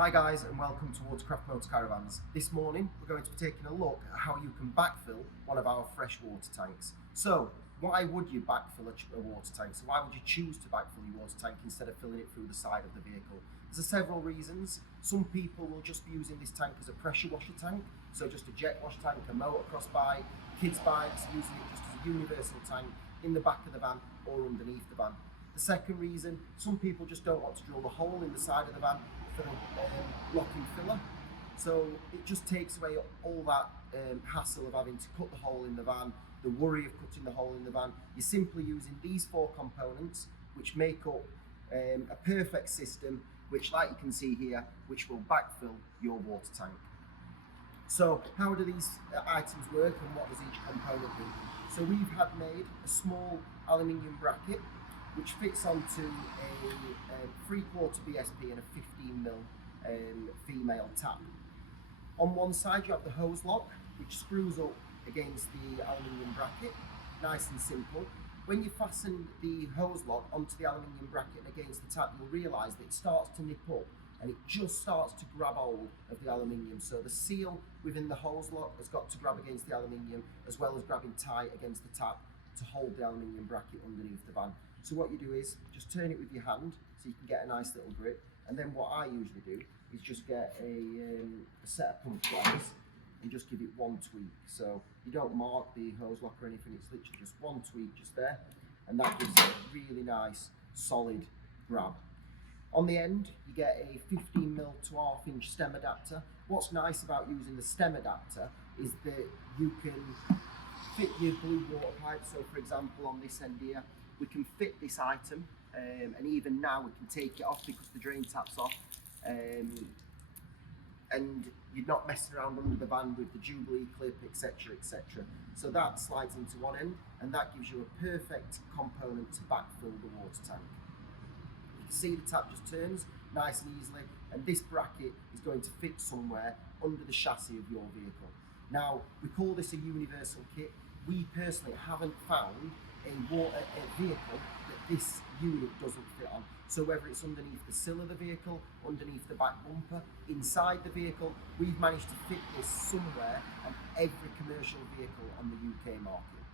Hi guys and welcome to Autocraft Motor Caravans. This morning we're going to be taking a look at how you can backfill one of our fresh water tanks. So why would you backfill a water tank? So why would you choose to backfill your water tank instead of filling it through the side of the vehicle? There's several reasons. Some people will just be using this tank as a pressure washer tank, so just a jet wash tank, a motocross bike, kids bikes, using it just as a universal tank in the back of the van or underneath the van. The second reason, some people just don't want to drill the hole in the side of the van for the locking filler. So it just takes away all that hassle of having to cut the hole in the van, the worry of cutting the hole in the van. You're simply using these four components which make up a perfect system, which, like you can see here, which will backfill your water tank. So how do these items work and what does each component do? So we've had made a small aluminium bracket which fits onto a 3/4 BSP and a 15mm female tap. On one side you have the hose lock, which screws up against the aluminium bracket, nice and simple. When you fasten the hose lock onto the aluminium bracket and against the tap, you'll realise that it starts to nip up and it just starts to grab hold of the aluminium. So the seal within the hose lock has got to grab against the aluminium as well as grabbing tight against the tap to hold the aluminium bracket underneath the van. So what you do is just turn it with your hand so you can get a nice little grip, and then what I usually do is just get a set of pump pliers and just give it one tweak. So you don't mark the hose lock or anything, it's literally just one tweak just there, and that gives it a really nice solid grab. On the end you get a 15mm to 1/2 inch stem adapter. What's nice about using the stem adapter is that you can fit your blue water pipe. So for example on this end here we can fit this item, and even now we can take it off because the drain tap's off, and you're not messing around under the van with the Jubilee clip, etc, etc. So that slides into one end and that gives you a perfect component to backfill the water tank. You can see the tap just turns nice and easily, and this bracket is going to fit somewhere under the chassis of your vehicle. Now we call this a universal kit. We personally haven't found a vehicle that this unit doesn't fit on. So whether it's underneath the sill of the vehicle, underneath the back bumper, inside the vehicle, we've managed to fit this somewhere on every commercial vehicle on the UK market.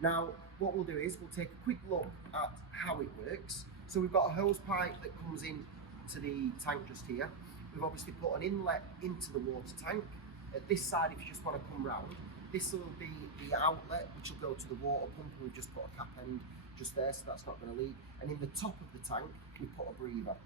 Now what we'll do is we'll take a quick look at how it works. So we've got a hose pipe that comes in to the tank just here. We've obviously put an inlet into the water tank. At this side, if you just want to come round, this will be the outlet which will go to the water pump, and we've just put a cap end just there so that's not going to leak. And in the top of the tank we put a breather.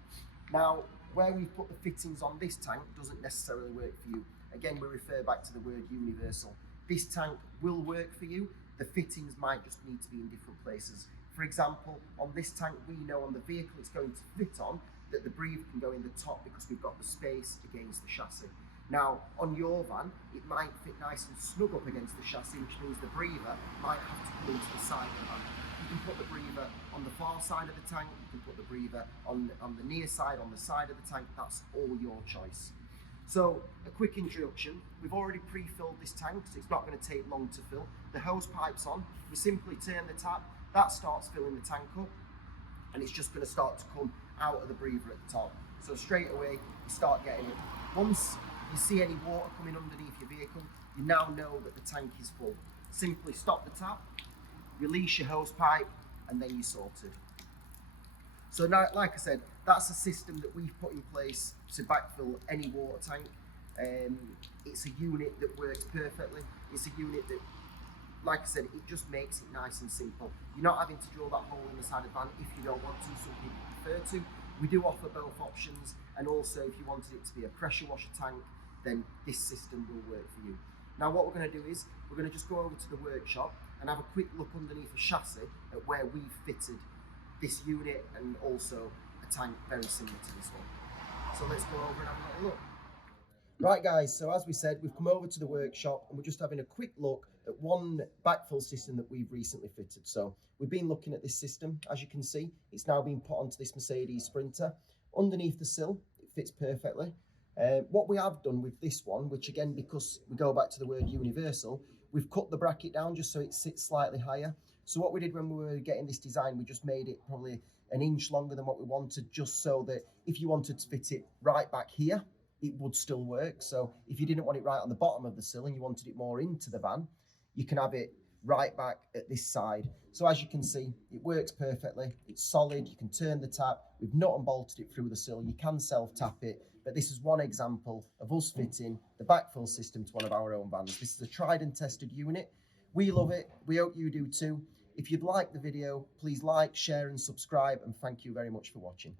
Now where we've put the fittings on this tank doesn't necessarily work for you. Again, we refer back to the word universal. This tank will work for you, the fittings might just need to be in different places. For example, on this tank we know on the vehicle it's going to fit on that the breather can go in the top because we've got the space against the chassis. Now, on your van, it might fit nice and snug up against the chassis, which means the breather might have to come into the side of the van. You can put the breather on the far side of the tank, you can put the breather on the near side, on the side of the tank, that's all your choice. So, a quick introduction. We've already pre-filled this tank, so it's not going to take long to fill. The hose pipe's on, we simply turn the tap, that starts filling the tank up, and it's just going to start to come out of the breather at the top. So straight away, you start getting it. Once you see any water coming underneath your vehicle, you now know that the tank is full. Simply stop the tap, release your hose pipe, and then you're sorted. So now, like I said, that's a system that we've put in place to backfill any water tank. It's a unit that works perfectly. It's a unit that, like I said, it just makes it nice and simple. You're not having to drill that hole in the side of the van if you don't want to, some people prefer to. We do offer both options, and also if you wanted it to be a pressure washer tank, then this system will work for you. Now what we're going to do is, we're going to just go over to the workshop and have a quick look underneath the chassis at where we've fitted this unit and also a tank very similar to this one. So let's go over and have a little look. Right guys, so as we said, we've come over to the workshop and we're just having a quick look at one backfill system that we've recently fitted. So we've been looking at this system. As you can see, it's now been put onto this Mercedes Sprinter. Underneath the sill, it fits perfectly. What we have done with this one, which again, because we go back to the word universal, we've cut the bracket down just so it sits slightly higher. So what we did when we were getting this design, we just made it probably an inch longer than what we wanted, just so that if you wanted to fit it right back here, it would still work. So if you didn't want it right on the bottom of the sill and you wanted it more into the van, you can have it right back at this side. So as you can see, it works perfectly. It's solid. You can turn the tap. We've nut and bolted it through the sill. You can self-tap it, but this is one example of us fitting the backfill system to one of our own vans. This is a tried and tested unit. We love it. We hope you do too. If you'd like the video, please like, share and subscribe, and thank you very much for watching.